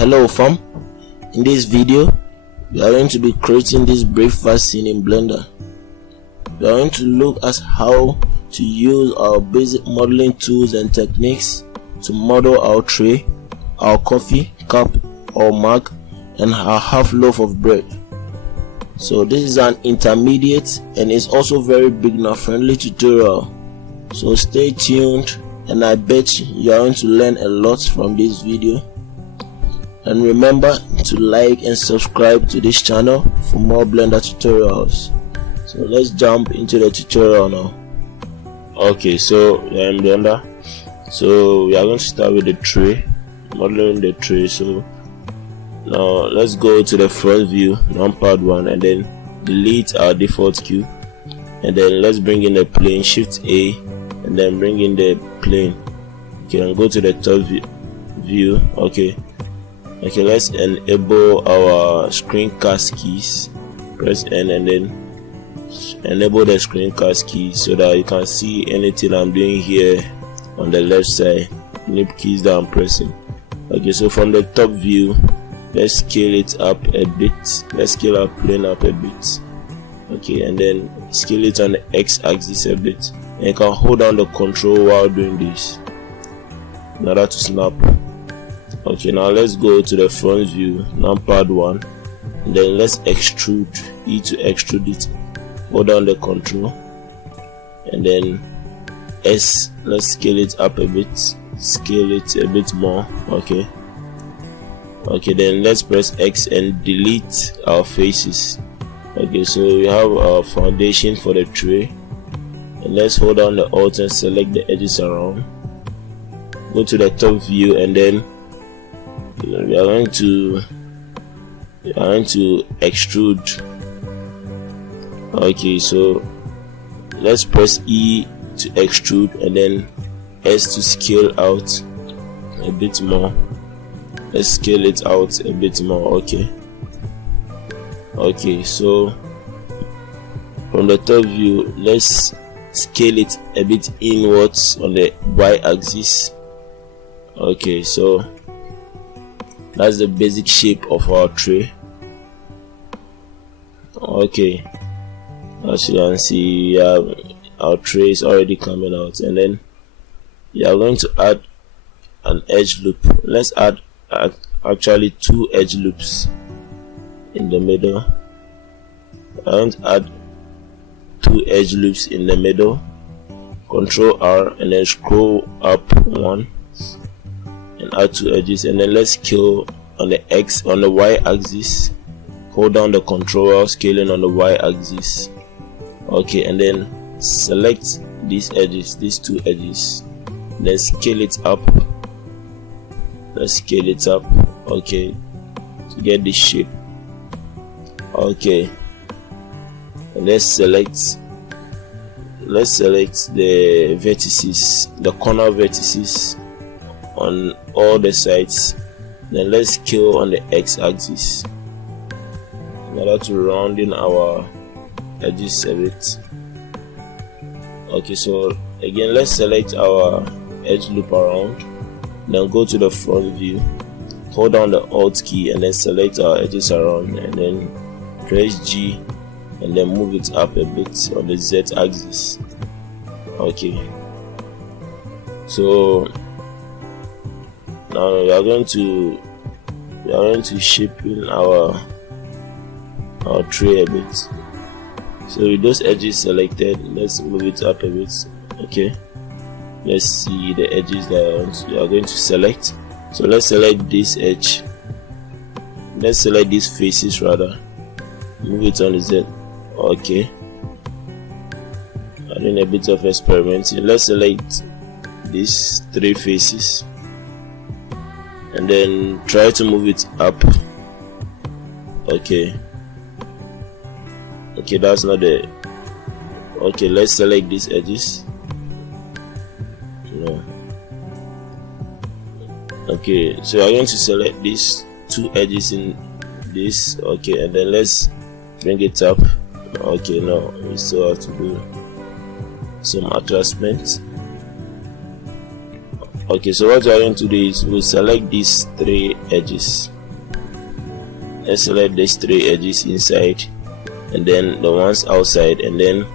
Hello fam, in this video we are going to be creating this breakfast scene in Blender. We are going to look at how to use our basic modeling tools and techniques to model our tray, our coffee cup or mug, and our half loaf of bread. So this is an intermediate and is also very beginner friendly tutorial, so stay tuned and I bet you are going to learn a lot from this video. And remember to like and subscribe to this channel for more Blender tutorials. So let's jump into the tutorial now. Okay, so we are in Blender. So we are going to start with the tray, modeling the tray. So now let's go to the front view, numpad 1, and then delete our default cube, and then let's bring in the plane, shift A, and then bring in the plane. Okay, and go to the top view. Okay, let's enable our screencast keys. Press N and then enable the screencast key so that you can see anything I'm doing here on the left side, any keys that I'm pressing. Okay, so from the top view, let's scale it up a bit. Let's scale our plane up a bit. Okay, and then scale it on the x-axis a bit. And you can hold down the control while doing this in order to snap. Okay, now let's go to the front view, numpad 1, and then let's extrude, E to extrude it. Hold down the control, and then S, let's scale it up a bit, scale it a bit more. Okay, then let's press X and delete our faces. Okay, so we have our foundation for the tray, and let's hold down the Alt and select the edges around. Go to the top view, and then we are going to extrude. Okay, so let's press E to extrude and then S to scale out a bit more. Let's scale it out a bit more. Okay, so from the top view, let's scale it a bit inwards on the y-axis. Okay, so that's the basic shape of our tray. Okay, as you can see, our tray is already coming out, and then we are going to add an edge loop. Let's add actually 2 edge loops in the middle. I want to add 2 edge loops in the middle. Control R and then scroll up 1 and add 2 edges, and then let's scale on the y-axis. Hold down the control while scaling on the y-axis. Okay, and then select these edges, these 2 edges, then scale it up. Let's scale it up, okay, to get this shape. Okay, and let's select the vertices, the corner vertices on all the sides. Then let's scale on the x-axis in order to round in our edges a bit. Okay, so again let's select our edge loop around, then go to the front view, hold down the Alt key and then select our edges around, and then press G and then move it up a bit on the Z axis. Okay, so now we are going to shape in our tray a bit. So with those edges selected, let's move it up a bit. Okay, let's see the edges that we are going to select. So let's select this edge, let's select these faces rather, move it on the Z. Okay, doing a bit of experimenting. Let's select these 3 faces and then try to move it up. Okay, that's not the okay. Let's select these edges. No. Okay, so we are going to select these 2 edges in this. Okay, and then let's bring it up. Okay, no, we still have to do some adjustments. Okay, so what we are going to do is we'll select these 3 edges. let's select these 3 edges inside and then the ones outside, and then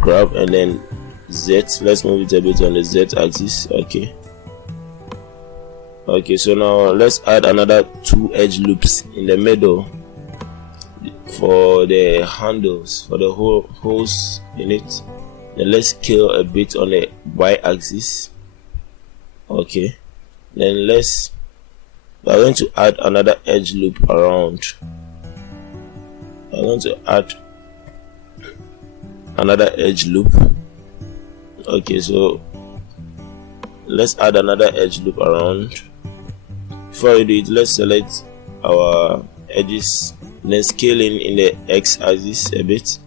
grab and then Z. Let's move it a bit on the Z axis. Okay, so now let's add another 2 edge loops in the middle for the handles, for the holes in it. Then let's scale a bit on the Y axis. Okay, then we're going to add another edge loop around. I'm going to add another edge loop. Okay, so let's add another edge loop around. Before we do it, let's select our edges, then scale in the X axis a bit,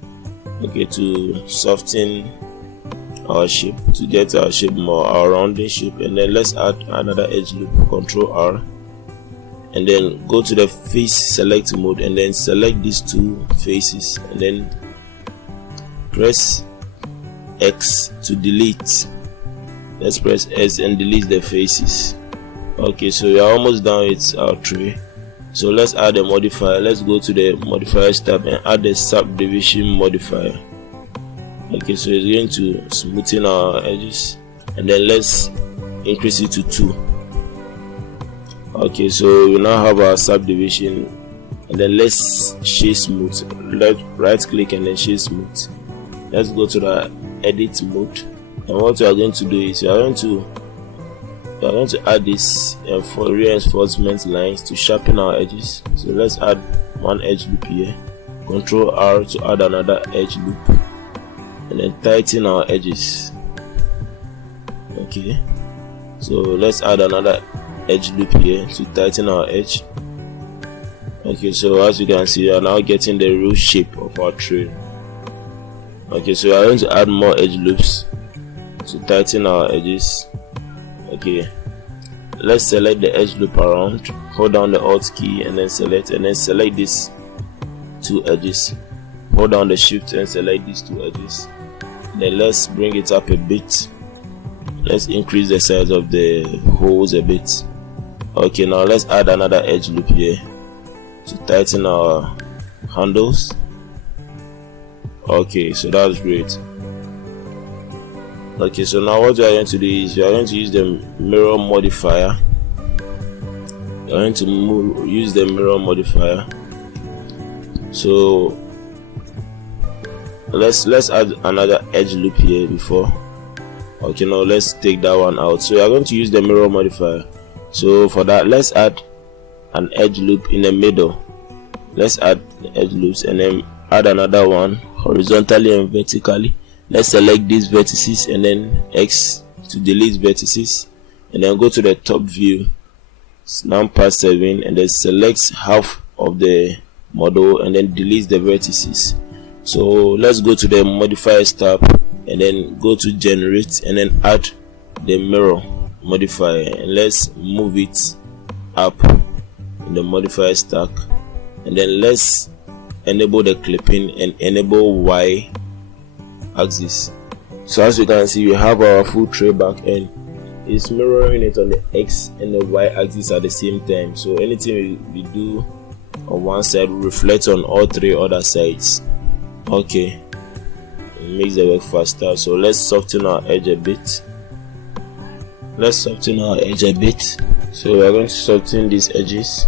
okay, to soften our shape, to get our shape more, our rounding shape. And then let's add another edge loop, Ctrl R, and then go to the face select mode and then select these 2 faces and then press X to delete. Let's press S and delete the faces. Okay, so we are almost done with our tray. So let's add a modifier. Let's go to the modifiers tab and add the subdivision modifier. Okay, so it's going to smoothen our edges, and then let's increase it to 2. Okay, so we now have our subdivision, and then let's shade smooth. Let's right click and then shade smooth. Let's go to the edit mode, and what we are going to do is we are going to add this reinforcement lines to sharpen our edges. So let's add 1 edge loop here, Ctrl R to add another edge loop, and then tighten our edges. Okay, so let's add another edge loop here to tighten our edge. Okay, so as you can see, we are now getting the real shape of our tray. Okay, so we are going to add more edge loops to tighten our edges. Okay, let's select the edge loop around, hold down the Alt key and then select these 2 edges, hold down the Shift and select these 2 edges. Then let's bring it up a bit, let's increase the size of the holes a bit. Okay, now let's add another edge loop here to tighten our handles. Okay, so that's great. Okay, so now what we are going to do is we are going to use the mirror modifier. We are going to use the mirror modifier. So let's add another edge loop here before. Okay, now let's take that one out. So we are going to use the mirror modifier. So for that, let's add an edge loop in the middle. Let's add the edge loops and then add another one horizontally and vertically. Let's select these vertices and then X to delete vertices, and then go to the top view, numpad 7, and then select half of the model and then delete the vertices. So let's go to the modifiers tab and then go to generate and then add the mirror modifier, and let's move it up in the modifier stack, and then let's enable the clipping and enable Y axis. So as you can see, we have our full tray back and it's mirroring it on the X and the Y axis at the same time. So anything we do on one side will reflect on all 3 other sides. Okay, it makes the work faster. So let's soften our edge a bit. So we are going to soften these edges.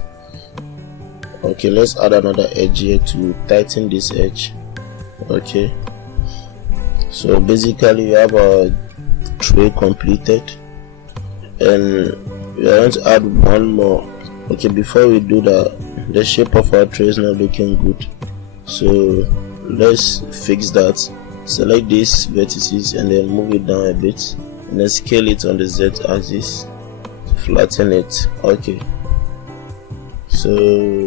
Okay, let's add another edge here to tighten this edge. Okay, so basically we have our tray completed, and we are going to add one more. Okay, before we do that, the shape of our tray is not looking good, so let's fix that. Select these vertices and then move it down a bit, and then scale it on the Z axis to flatten it. Okay, so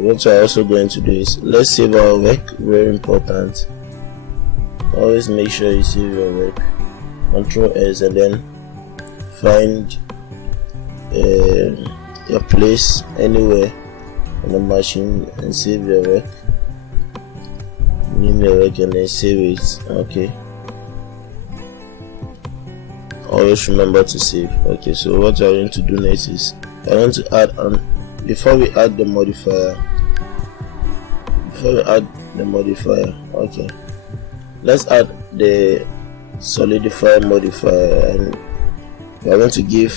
what we're also going to do is let's save our work. Very important, always make sure you save your work. Ctrl S and then find your place anywhere on the machine and save your work. Name your work and then save it. Okay, always remember to save. Okay, so what I'm going to do next is I want to add before we add the modifier, before we add the modifier, okay, let's add the solidify modifier, and we are going to give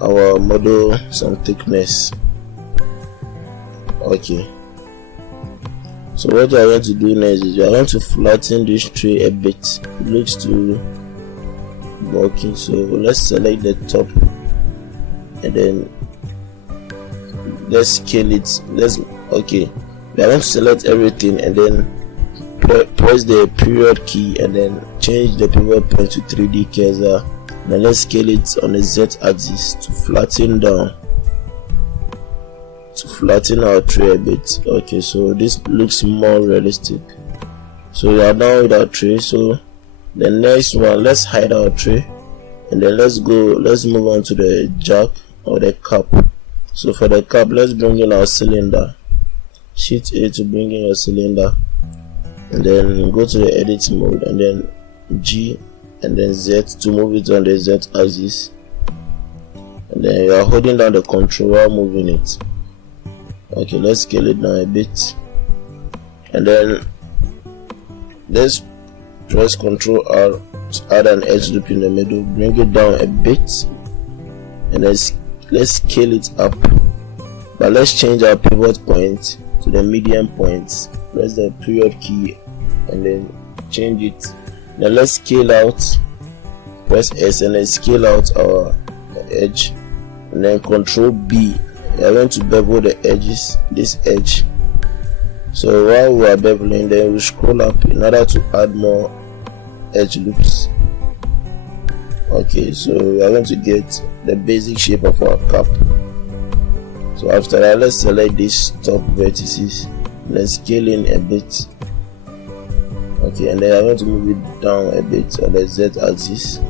our model some thickness. Okay, so what we are going to do next is we are going to flatten this tree a bit. It looks too bulky, so let's select the top and then let's scale it. Okay, we are going to select everything and then press the period key and then change the pivot point to 3D cursor. Now let's scale it on the Z axis to flatten down, to flatten our tree a bit. Okay, so this looks more realistic. So we are done with our tree. So the next one, let's hide our tree and then let's move on to the jack or the cap. So for the cap, let's bring in our cylinder. Shift A to bring in your cylinder, and then go to the edit mode and then G and then Z to move it on the Z axis, and then you are holding down the control while moving it. Okay, let's scale it down a bit, and then let's press Ctrl R to add an edge loop in the middle. Bring it down a bit, and let's scale it up, but let's change our pivot point to the median point. Press the period key and then change it. Now let's scale out, press S and then scale out our edge, and then Control B. We are going to bevel the edges, this edge. So while we are beveling, then we scroll up in order to add more edge loops. Okay, so we are going to get the basic shape of our cap. So after that, let's select these top vertices, let's scale in a bit. Okay, and then I'm going to move it down a bit on the Z axis.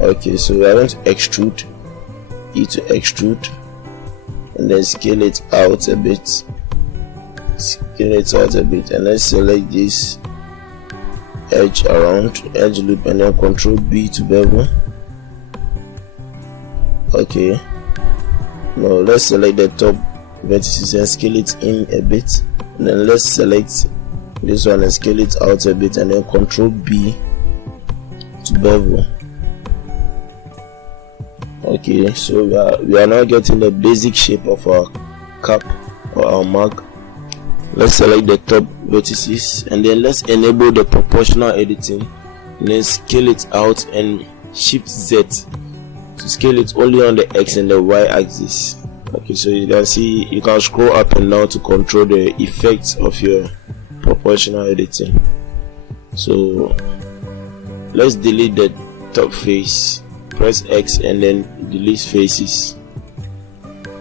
Okay, so we are going to extrude, E to extrude, and then scale it out a bit. And let's select this edge around, edge loop, and then Control B to bevel. Okay, now let's select the top vertices and scale it in a bit, and then let's select this one and scale it out a bit, and then Control B to bevel. Okay, so we are now getting the basic shape of our cap or our mark. Let's select the top vertices and then let's enable the proportional editing, and then scale it out and Shift Z to scale it only on the X and the Y axis. Okay, so you can see you can scroll up and down to control the effects of your proportional editing. So let's delete the top face, press X and then delete faces.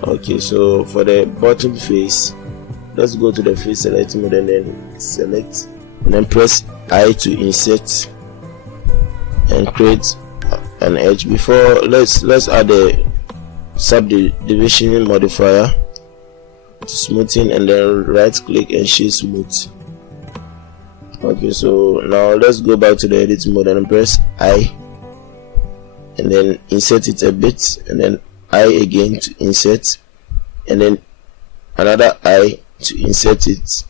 Okay, so for the bottom face, let's go to the face select mode and then select and then press I to insert and create an edge. Before let's add a subdivision modifier to smoothing and then right click and shade smooth. Okay, so now let's go back to the edit mode and press I and then insert it a bit, and then I again to insert, and then another I to insert it.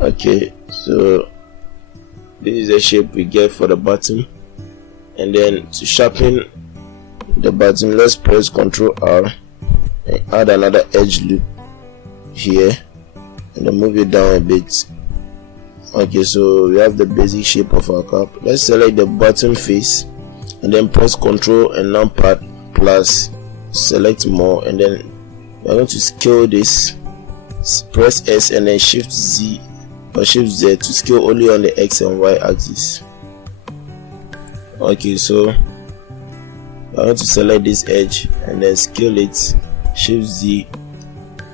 Okay, so this is the shape we get for the bottom, and then to sharpen the bottom, let's press Ctrl R and add another edge loop here and then move it down a bit. Okay, so we have the basic shape of our cap. Let's select the bottom face and then press Ctrl and numpad plus, select more, and then we're going to scale this. Press S and then Shift Z or Shift Z to scale only on the X and Y axis. Okay, so we're going to select this edge and then scale it, Shift Z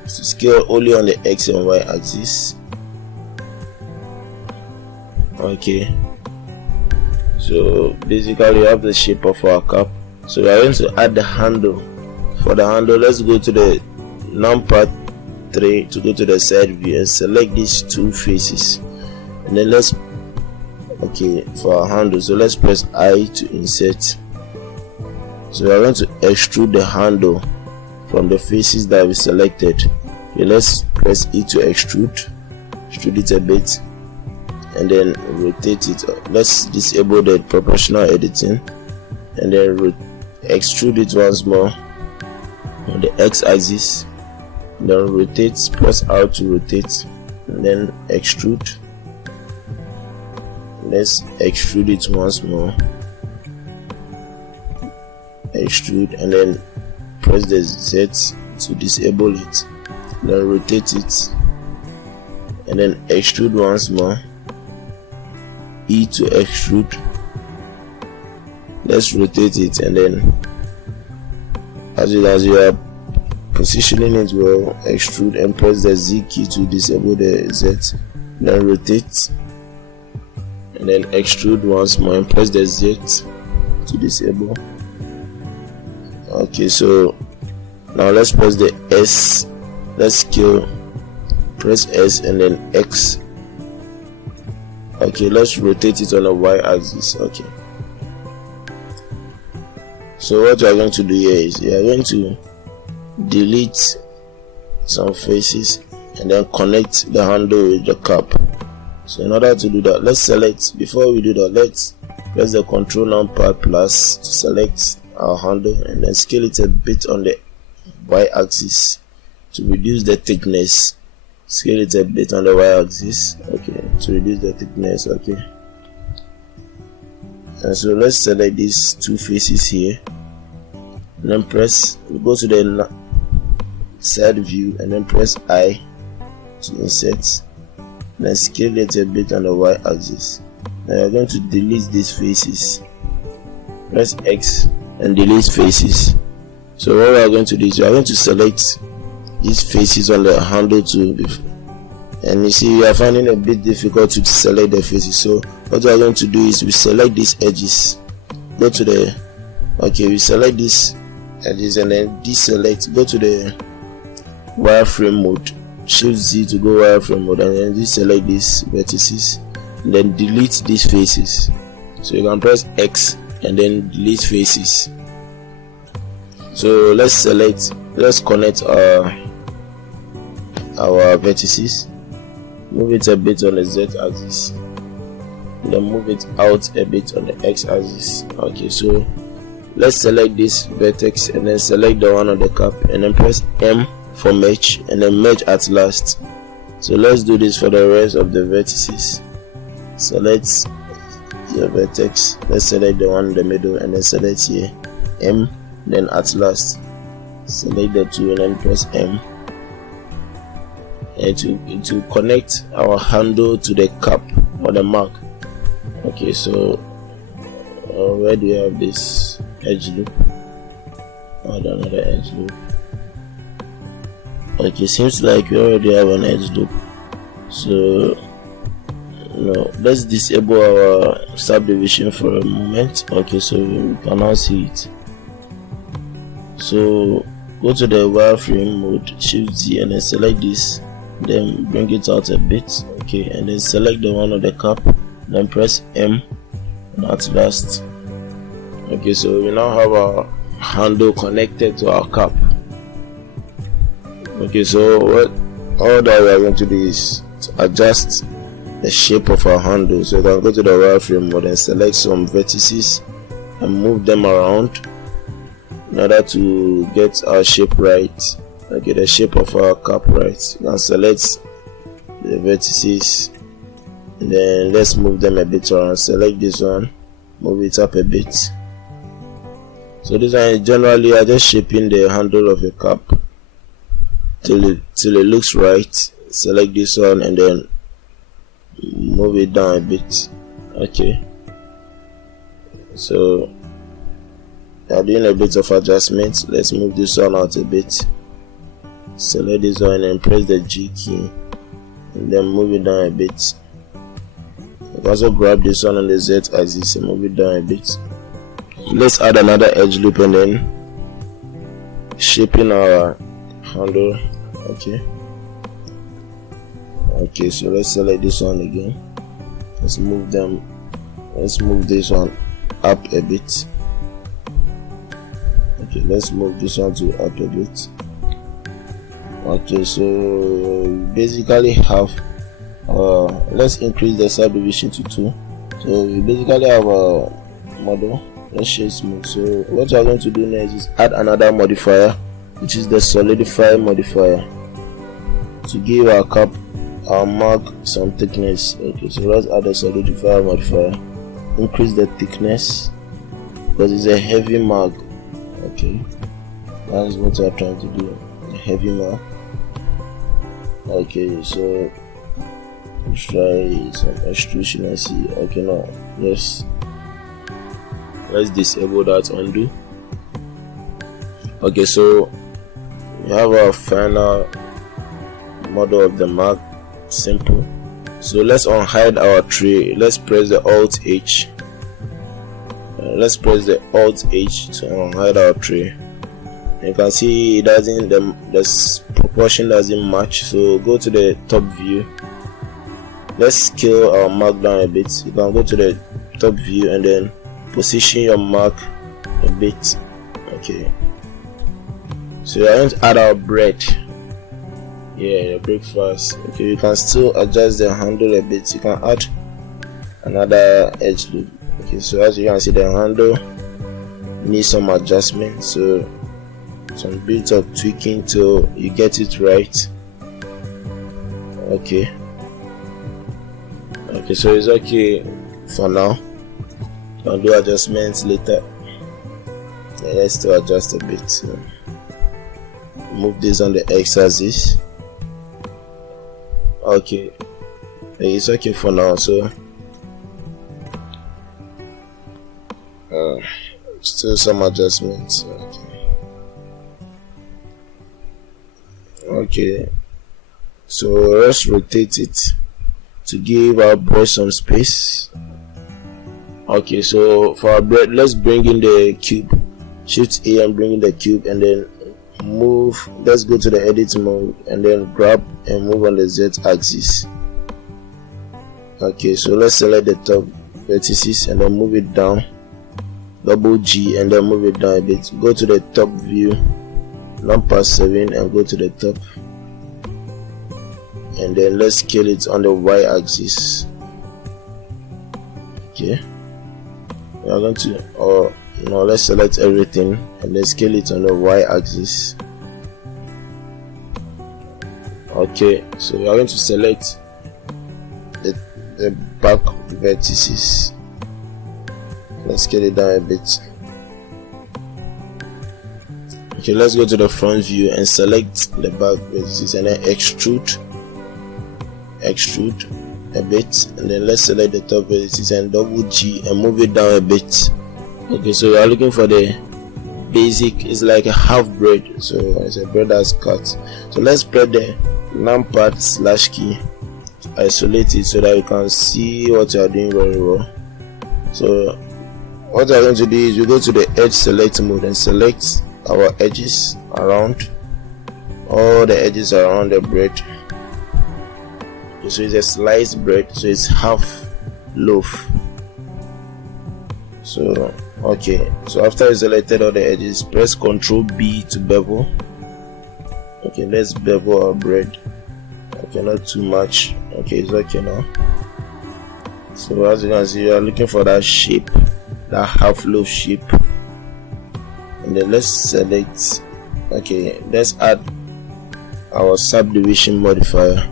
to scale only on the X and Y axis. Okay, so basically we have the shape of our cap. So we are going to add the handle. For the handle, let's go to the numpad 3 to go to the side view and select these two faces, and then let's for our handle, so let's press I to insert. So we are going to extrude the handle from the faces that we selected. Okay, let's press E to extrude it a bit and then rotate it. Let's disable the proportional editing and then extrude it once more on the x-axis, then rotate, press R to rotate and then extrude. Let's extrude it once more, extrude and then press the Z to disable it, then rotate it and then extrude once more, E to extrude. Let's rotate it and then as you are positioning it well, extrude and press the Z key to disable the Z, then rotate and then extrude once more and press the Z to disable. Okay, so now let's press the S, let's scale, press S and then X. Okay, let's rotate it on the Y axis. Okay, so what we are going to do here is we are going to delete some faces and then connect the handle with the cap. So in order to do that, let's select, before we do that, let's press the Ctrl numpad plus to select our handle and then scale it a bit on the Y axis to reduce the thickness. Scale it a bit on the Y axis, okay, to reduce the thickness. Okay, and so let's select these two faces here and then press, go to the side view and then press I to insert. Then scale it a bit on the Y axis. Now you're going to delete these faces. Press X and delete faces. So what we are going to do is we are going to select these faces on the handle tool, and you see you are finding it a bit difficult to select the faces. So what we are going to do is we select these edges, go to the, okay, we select these edges and then deselect, go to the wireframe mode, Shift Z to go wireframe mode and then deselect these vertices and then delete these faces. So you can press X and then delete faces. So let's select, let's connect our vertices, move it a bit on the Z axis, then move it out a bit on the X axis. Okay, so let's select this vertex and then select the one on the cap and then press M for merge and then merge at last. So let's do this for the rest of the vertices. Select your vertex, let's select the one in the middle and then select here M, then at last select the two and then press M, and to connect our handle to the cap or the mark. Okay, so where do you have this edge loop? Another edge loop. Okay, seems like we already have an edge loop. So no, let's disable our subdivision for a moment. Okay, so we can now see it. So go to the wireframe mode, Shift Z and then select this, then bring it out a bit. Okay, and then select the one on the cap, then press M and at last. Okay, so we now have our handle connected to our cap. Okay, so all that we are going to do is to adjust the shape of our handle. So you can go to the wireframe mode and select some vertices and move them around in order to get our shape right. Okay, the shape of our cap right. You can select the vertices and then let's move them a bit around. Select this one, move it up a bit. So this one generally are just shaping the handle of the cap till it looks right. Select this one and then move it down a bit. Okay, so we are doing a bit of adjustment. Let's move this one out a bit. Select this one and press the G key and then move it down a bit. You can also grab this one on the Z axis and move it down a bit. Let's add another edge loop and then shaping our handle. Okay, so let's select this one again. Let's move this one up a bit. Okay, let's move this one to up a bit. Okay, so we basically have let's increase the subdivision to 2. So we basically have a model. Let's shade smooth. So what we are going to do next is add another modifier, which is the solidify modifier, to give our mark some thickness. Okay, so let's add a solidify modifier. Increase the thickness because it's a heavy mark. Okay, that's what we are trying to do. A heavy mark. Okay, so let's try some extrusion and see. Okay, now let's disable that undo. Okay, so we have our final model of the mark. Simple. So let's unhide our tray. Let's press the Alt H. Let's press the Alt H to unhide our tray. You can see it doesn't, the proportion doesn't match. So go to the top view. Let's scale our mark down a bit. You can go to the top view and then position your mark a bit. Okay, so we are going to add our bread. Yeah, the breakfast. Okay, you can still adjust the handle a bit. You can add another edge loop. Okay, so as you can see, the handle needs some adjustment, so some bit of tweaking till you get it right. Okay, so it's okay for now. I'll do adjustments later. Yeah, let's still adjust a bit. So move this on the x-axis. Okay, it's okay for now. So still some adjustments. Okay, so let's rotate it to give our bread some space. Okay, so for our bread, let's bring in the cube. Shift A and bring in the cube, and then move. Let's go to the edit mode and then grab and move on the Z axis. Okay, so let's select the top vertices and then move it down. Double G and then move it down a bit. Go to the top view, number 7, and go to the top, and then let's scale it on the Y axis. Okay, we are going to now let's select everything and then scale it on the Y axis. Okay, so we are going to select the back vertices. Let's scale it down a bit. Okay, let's go to the front view and select the back vertices and then extrude a bit, and then let's select the top vertices and double G and move it down a bit. Okay, so we are looking for the basic. It's like a half bread, so it's a bread that's cut. So let's press the numpad /key to isolate it so that you can see what you are doing very well. So what we are going to do is we go to the edge select mode and select our edges around, all the edges around the bread. So it's a sliced bread, so it's half loaf. So okay, so after you selected all the edges, press Ctrl B to bevel. Okay, let's bevel our bread. Okay, not too much. Okay, it's okay now. So as you can see, you are looking for that shape, that half loaf shape, and then let's select. Okay, let's add our subdivision modifier.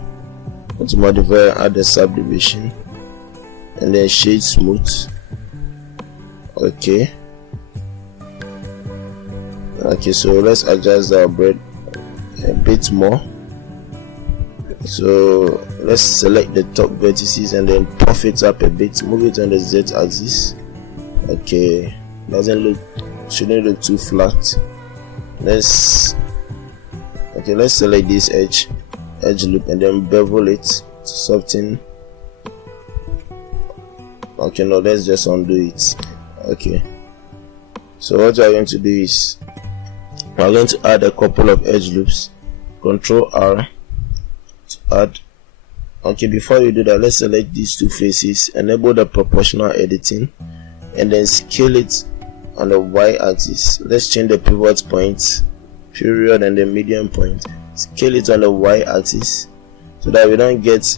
Let's modify, add the subdivision, and then shade smooth. Okay, so let's adjust our bread a bit more. So let's select the top vertices and then puff it up a bit, move it on the Z axis. Okay, shouldn't look too flat. Let's select this edge loop and then bevel it to soften. Okay, now let's just undo it. Okay, so what we are going to do is we are going to add a couple of edge loops. Ctrl R to add. Okay, before you do that, let's select these two faces, enable the proportional editing, and then scale it on the Y axis. Let's change the pivot point, period, and the median point. scale it on the y-axis so that we don't get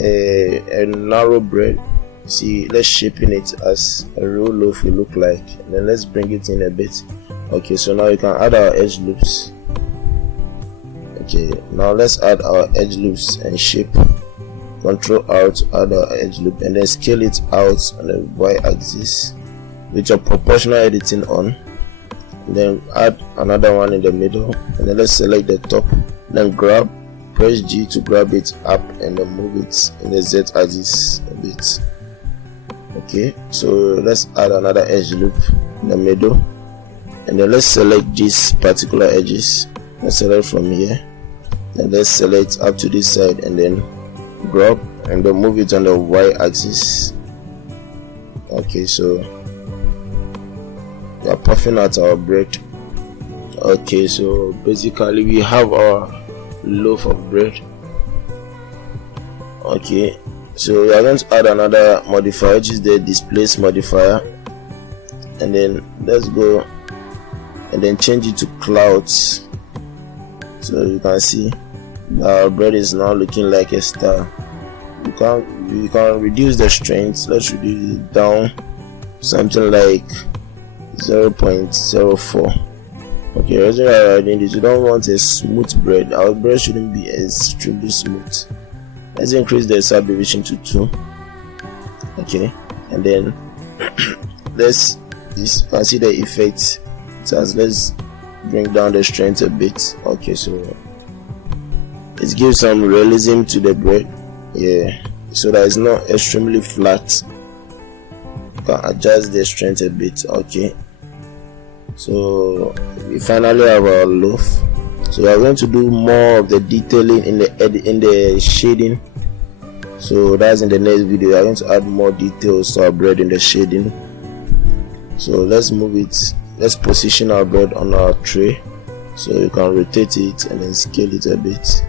a narrow bread. See, let's shaping it as a real loaf will look like, and then let's bring it in a bit. Okay, so now we can add our edge loops. Okay, now let's add our edge loops and shape. Control R to add our edge loop, and then scale it out on the y-axis with your proportional editing on. And then add another one in the middle, and then let's select the top, then press G to grab it up and then move it in the Z axis a bit. Okay, so let's add another edge loop in the middle, and then let's select these particular edges. Let's select from here, and let's select up to this side, and then grab and then move it on the y-axis. Okay, so we are puffing out our bread. Okay, so basically we have our loaf of bread. Okay, so we are going to add another modifier, which is the displace modifier, and then let's go and then change it to clouds. So you can see our bread is now looking like a star. You can reduce the strength. Let's reduce it down something like 0.04. Okay, the reason why I'm doing this, you don't want a smooth bread. Our bread shouldn't be extremely smooth. Let's increase the subdivision to 2. Okay, and then let's can see the effect. So let's bring down the strength a bit. Okay, so it gives some realism to the bread, yeah, so that it's not extremely flat. You can adjust the strength a bit. Okay, so we finally have our loaf. So we are going to do more of the detailing in the shading. So that's in the next video. We are going to add more details to our bread in the shading. So let's move it. Let's position our bread on our tray, so you can rotate it and then scale it a bit.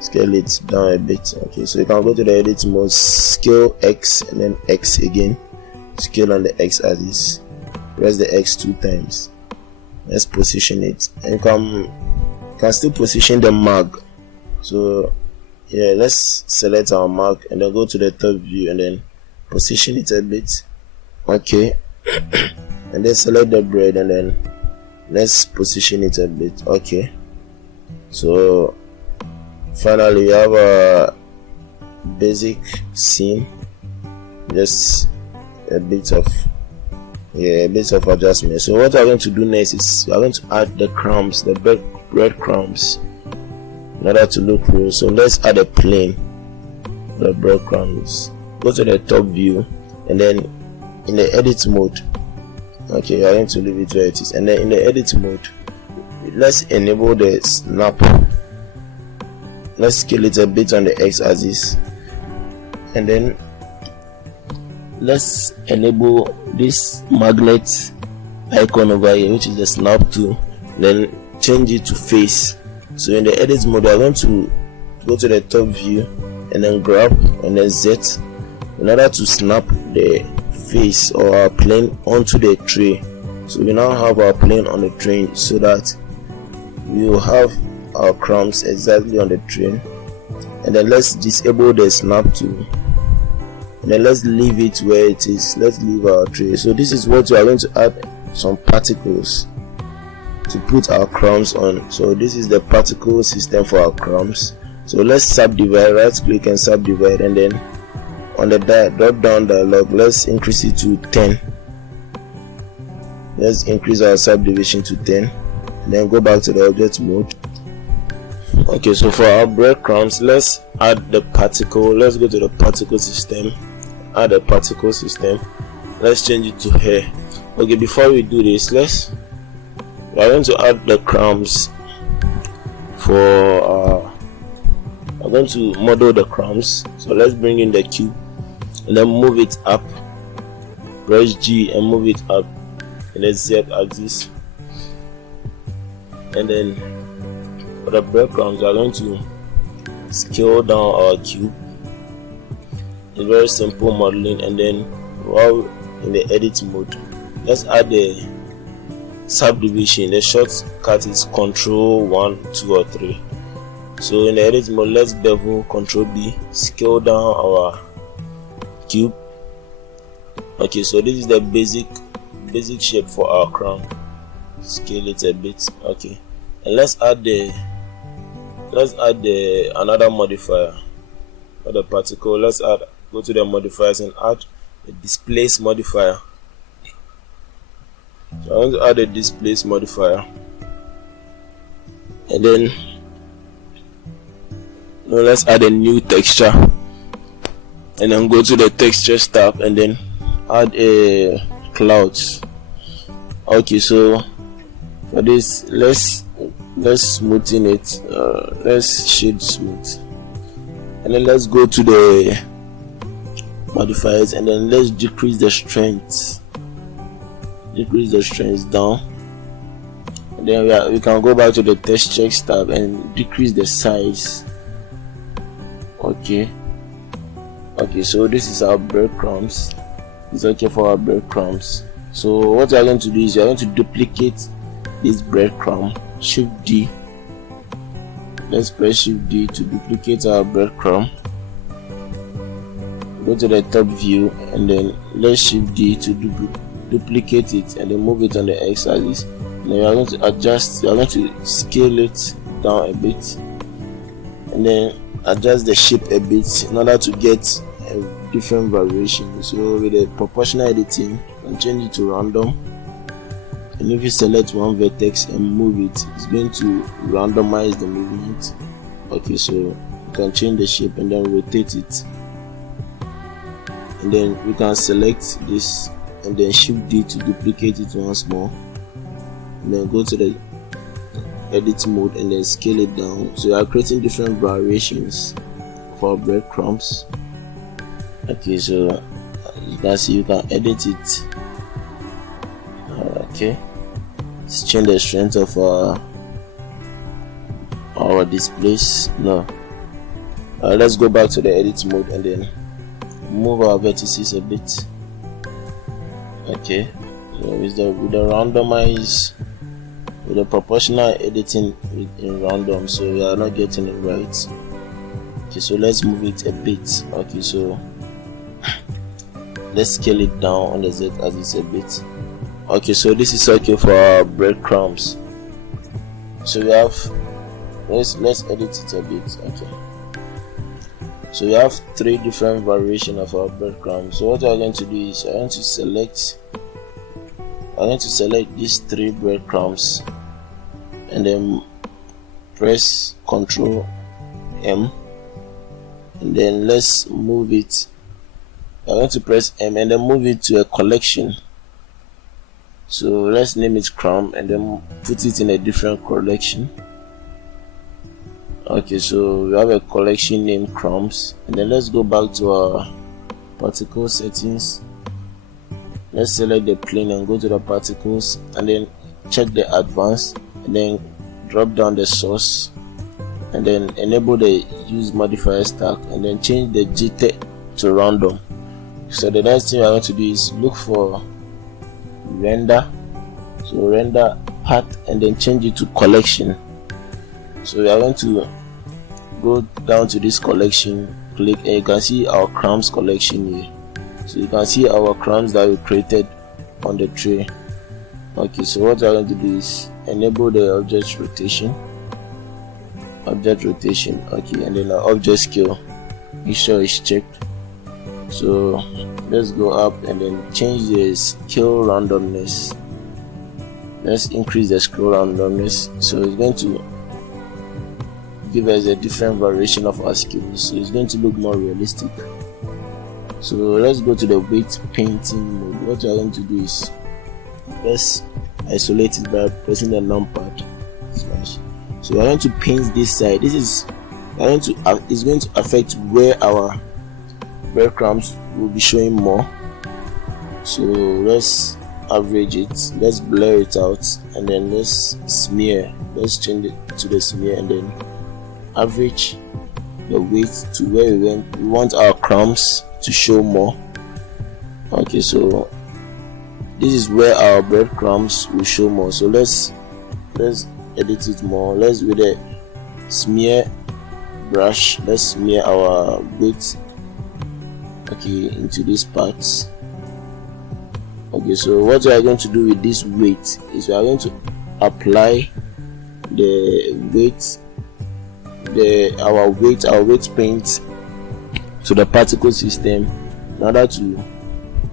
Scale it down a bit. Okay, so you can go to the edit mode, scale X and then X again. Scale on the X axis. Press the X 2 times. Let's position it, and you can still position the mark. So yeah, let's select our mark and then go to the top view and then position it a bit. Okay. And then select the bread and then let's position it a bit. Okay, so finally we have a basic scene, just a bit of adjustment. So what we're going to do next is we're going to add the crumbs, the bread crumbs, in order to look real. So let's add a plane, the bread crumbs. Go to the top view and then in the edit mode. Okay, I'm going to leave it where it is, and then in the edit mode, let's enable the snap. Let's scale it a bit on the X axis, and then let's enable this magnet icon over here, which is the snap tool. Then change it to face. So in the edit mode, we're going to go to the top view and then grab and then Z in order to snap the face or our plane onto the tray. So we now have our plane on the tray, so that we will have our crumbs exactly on the tray. And then let's disable the snap tool, and then let's leave it where it is. Let's leave our tray. So this is what we are going to add some particles to put our crumbs on. So this is the particle system for our crumbs. So let's subdivide, right click and subdivide, and then on the drop down dialog, let's increase it to 10. Let's increase our subdivision to 10, and then go back to the object mode. Okay, so for our breadcrumbs, let's add the particle. Let's go to the particle system, add a particle system. Let's change it to hair. Okay, before we do this, we are going to add the crumbs for I'm going to model the crumbs. So let's bring in the cube and then move it up. Press G and move it up in the Z axis. And then for the breadcrumbs, we are going to scale down our cube. It's very simple modeling. And then while in the edit mode, let's add the subdivision. The shortcut is Ctrl 1, 2 or 3. So in the edit mode, let's bevel, Control B, scale down our cube. Okay, so this is the basic shape for our crown. Scale it a bit. Okay, and let's add the another modifier, another particle. Go to the modifiers and add the displace modifier. So I want to add a displace modifier, and then let's add a new texture, and then go to the textures tab and then add a clouds. Okay, so for this, let's smoothen it. Let's shade smooth, and then let's go to the modifiers and then let's decrease the strength. Decrease the strength down, and then we can go back to the textures tab and decrease the size. Okay, so this is our breadcrumbs. It's okay for our breadcrumbs. So what we are going to do is we are going to duplicate this breadcrumb. Shift D. Let's press Shift D to duplicate our breadcrumb. Go to the top view and then let's Shift D to duplicate it and then move it on the X axis. Then we are going to adjust. We are going to scale it down a bit and then adjust the shape a bit in order to get a different variation. So with the proportional editing, you can change it to random, and if you select one vertex and move it, it's going to randomize the movement. Okay, so you can change the shape and then rotate it, and then we can select this and then Shift D to duplicate it once more, and then go to the edit mode and then scale it down. So you are creating different variations for breadcrumbs. Okay, so you can see you can edit it. Okay, let's change the strength of our displays. Let's go back to the edit mode and then move our vertices a bit. Okay, so with the randomize, with the proportional editing in random, so we are not getting it right. Okay, so let's move it a bit. Okay, so let's scale it down on the Z axis a bit. Okay, so this is okay for our breadcrumbs. So we have, let's edit it a bit. Okay, so we have 3 different variations of our breadcrumbs. So what we are going to do is I'm going to select these 3 breadcrumbs and then press Ctrl M, and then let's move it. I'm going to press M and then move it to a collection. So let's name it crumb and then put it in a different collection. Okay, so we have a collection named crumbs, and then let's go back to our particle settings. Let's select the plane and go to the particles and then check the advanced and then drop down the source and then enable the use modifier stack and then change the jitter to random. So the next thing I want to do is look for render, so render path and then change it to collection. So we are going to go down to this collection, click, and you can see our crumbs collection here. So you can see our crumbs that we created on the tray. Okay, so what I'm going to do is enable the object rotation. Okay, and then our object scale, make sure it's checked. So let's go up and then change the scale randomness. Let's increase the scale randomness, so it's going to give us a different variation of our scales, so it's going to look more realistic. So let's go to the weight painting mode. What we are going to do is let's isolate it by pressing the numpad slash. So we are going to paint this side. This is it's going to affect where our breadcrumbs will be showing more. So let's average it, let's blur it out, and then let's smear. Let's change it to the smear and then average the weight to where we want our crumbs to show more. Okay, so this is where our breadcrumbs will show more. So let's edit it more. Let's with the smear brush, let's smear our weight into these parts. So what we are going to do with this weight is we are going to apply the weight our weight paint to the particle system in order to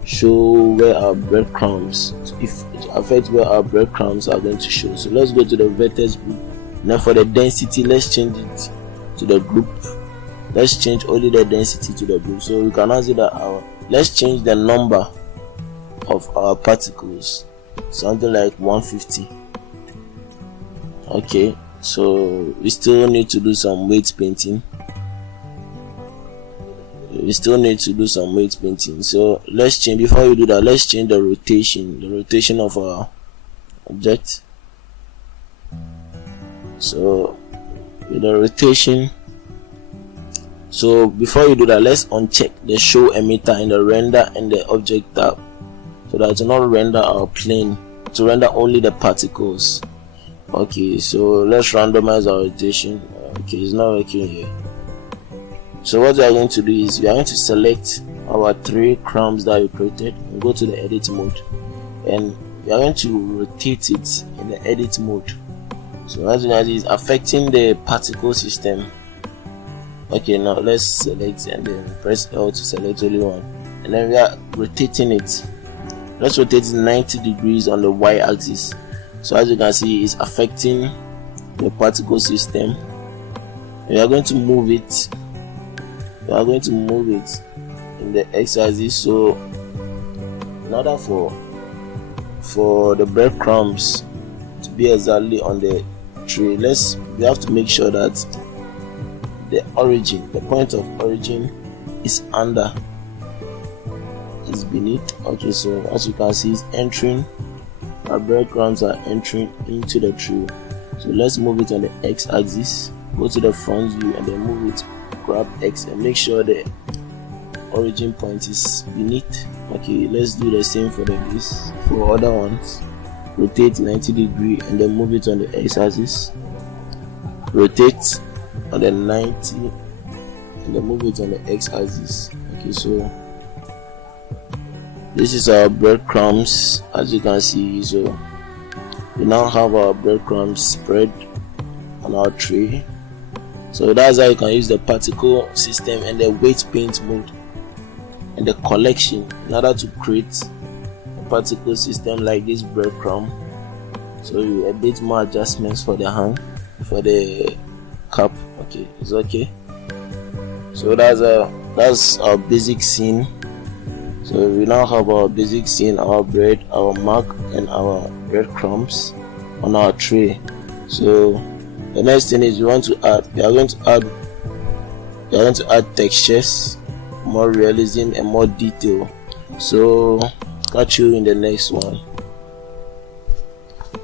show where our breadcrumbs, if it affects where our breadcrumbs are going to show. So let's go to the vertex group. Now for the density, let's change it to the group. Let's change only the density to the group. So we can now see that let's change the number of our particles, something like 150. So we still need to do some weight painting. So let's change, before we do that, let's change the rotation of our object. So with the rotation, so before you do that, let's uncheck the show emitter in the render and the object tab, so that it will not render our plane, to render only the particles. So let's randomize our rotation. It's not working here. So what we are going to do is we are going to select our 3 crumbs that we created and go to the edit mode, and we are going to rotate it in the edit mode. So as you can see, it's affecting the particle system. Now let's select and then press L to select only one, and then we are rotating it. Let's rotate it 90 degrees on the y-axis. So as you can see, it's affecting the particle system. We are going to move it. In the x-axis. So in order for the breadcrumbs to be exactly on the tree, we have to make sure that the point of origin is beneath. So as you can see, it's entering. Our breadcrumbs are entering into the tree. So let's move it on the x-axis. Go to the front view and then move it. Grab X and make sure the origin point is beneath. Let's do the same for other ones. Rotate 90 degrees and then move it on the x-axis. Rotate on the 90 and then move it on the x-axis. So this is our breadcrumbs, as you can see. So we now have our breadcrumbs spread on our tray. So that's how you can use the particle system and the weight paint mode and the collection in order to create a particle system like this breadcrumb. So a bit more adjustments for the hand, for the cap. It's okay. So that's our basic scene. So we now have our basic scene, our bread, our mark, and our breadcrumbs on our tray. So the next thing is we are going to add textures, more realism and more detail. So catch you in the next one.